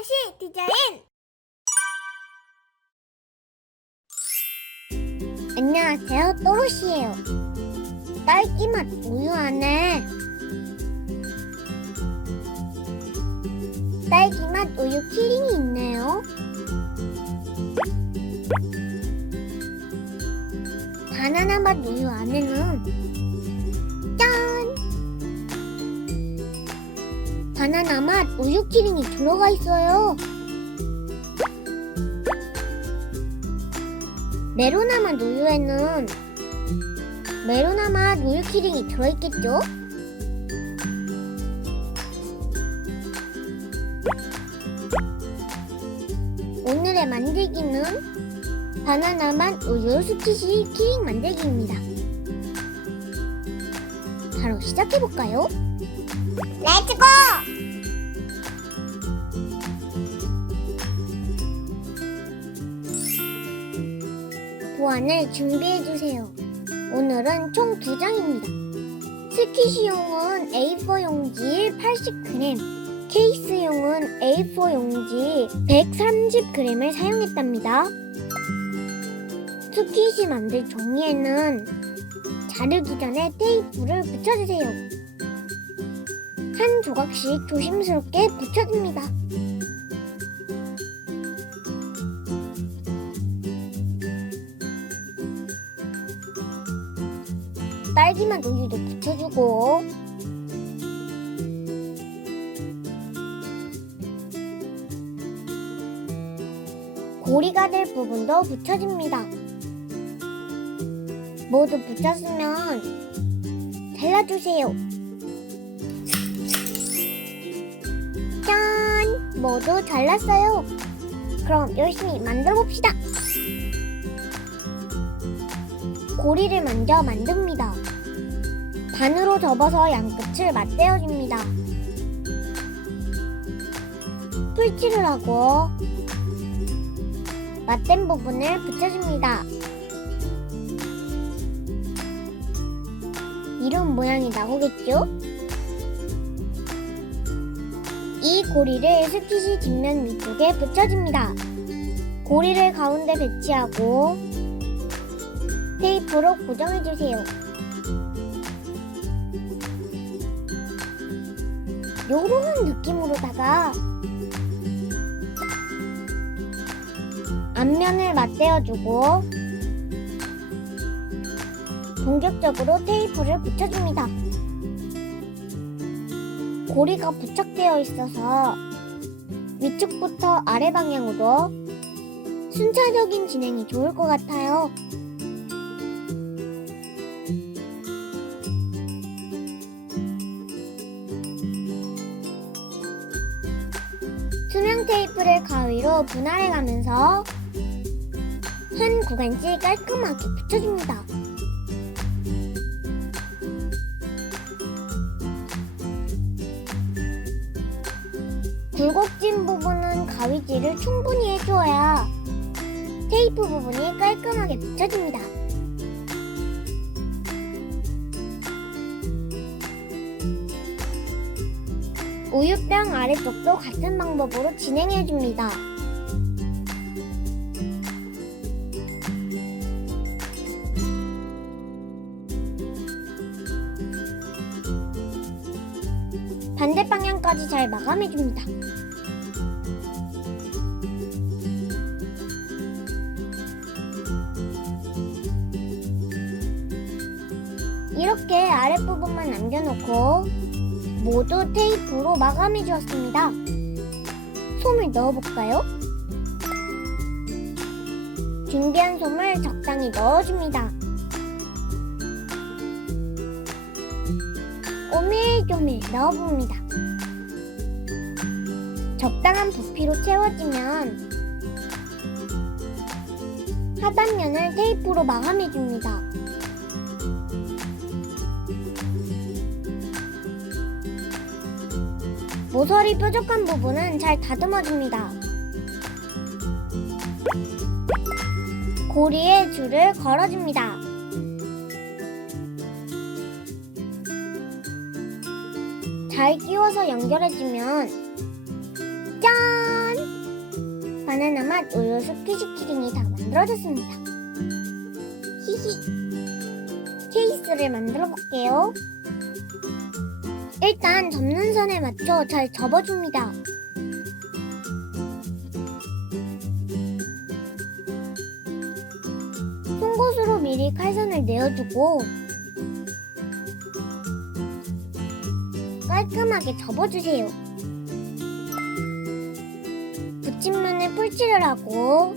또로시 디자인. 안녕하세요, 또로시예요. 딸기맛 우유 안에 딸기맛 우유 키링이 있네요. 바나나맛 우유 안에는 짠! 바나나맛 우유 키링이 들어가 있어요. 메로나맛 우유에는 메로나맛 우유 키링이 들어있겠죠? 오늘의 만들기는 바나나맛 우유 스키시 키링 만들기입니다. 바로 시작해볼까요? 렛츠고! 보안을 준비해주세요. 오늘은 총 2장입니다. 스키시용은 A4 용지 80g, 케이스용은 A4 용지 130g을 사용했답니다. 스키시 만들 종이에는 자르기 전에 테이프를 붙여주세요. 한 조각씩 조심스럽게 붙여줍니다. 딸기맛 우유도 붙여주고 고리가 될 부분도 붙여줍니다. 모두 붙였으면 잘라주세요. 짠! 모두 잘랐어요. 그럼 열심히 만들어봅시다. 고리를 먼저 만듭니다. 반으로 접어서 양끝을 맞대어줍니다. 풀칠을 하고 맞댄 부분을 붙여줍니다. 이런 모양이 나오겠죠? 이 고리를 스키시 뒷면 위쪽에 붙여줍니다. 고리를 가운데 배치하고 테이프로 고정해주세요. 요런 느낌으로다가 앞면을 맞대어주고 본격적으로 테이프를 붙여줍니다. 고리가 부착되어 있어서 위쪽부터 아래 방향으로 순차적인 진행이 좋을 것 같아요. 투명 테이프를 가위로 분할해가면서 한 구간씩 깔끔하게 붙여줍니다. 굴곡진 부분은 가위질을 충분히 해줘야 테이프 부분이 깔끔하게 붙여집니다. 우유병 아래쪽도 같은 방법으로 진행해줍니다. 반대 방향까지 잘 마감해줍니다. 이렇게 아랫부분만 남겨놓고 모두 테이프로 마감해 주었습니다. 솜을 넣어볼까요? 준비한 솜을 적당히 넣어줍니다. 오밀조밀 넣어봅니다. 적당한 부피로 채워지면 하단면을 테이프로 마감해줍니다. 모서리 뾰족한 부분은 잘 다듬어줍니다. 고리에 줄을 걸어줍니다. 잘 끼워서 연결해주면 짠! 바나나 맛 우유 스퀴시 키링이 다 만들어졌습니다. 히히. 케이스를 만들어 볼게요. 일단 접는 선에 맞춰 잘 접어줍니다. 송곳으로 미리 칼선을 내어주고 깔끔하게 접어주세요. 붙임면에 풀칠을 하고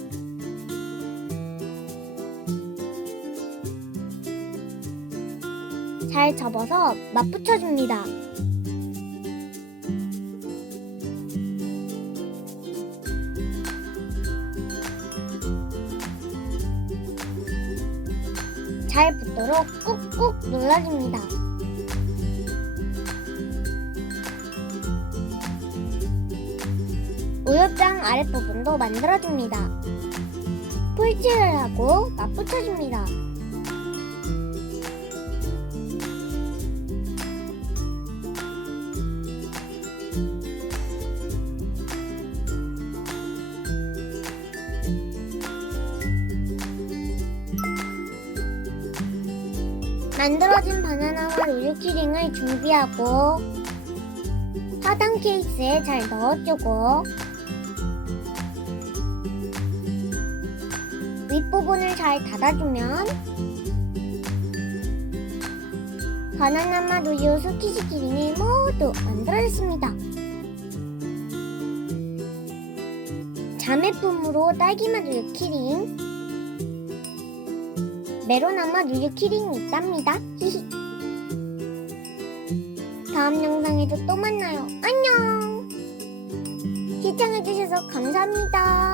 잘 접어서 맞붙여줍니다. 잘 붙도록 꾹꾹 눌러줍니다. 우유병 아랫부분도 만들어줍니다. 풀칠을 하고 맞붙여줍니다. 만들어진 바나나와 우유 키링을 준비하고 화단 케이스에 잘 넣어주고 윗부분을 잘 닫아주면 바나나 맛 우유 스퀴시 키링이 모두 만들어졌습니다. 자매품으로 딸기 맛 우유 키링, 메로나 맛 우유 키링이 있답니다. 히히. 다음 영상에도 또 만나요. 안녕. 시청해주셔서 감사합니다.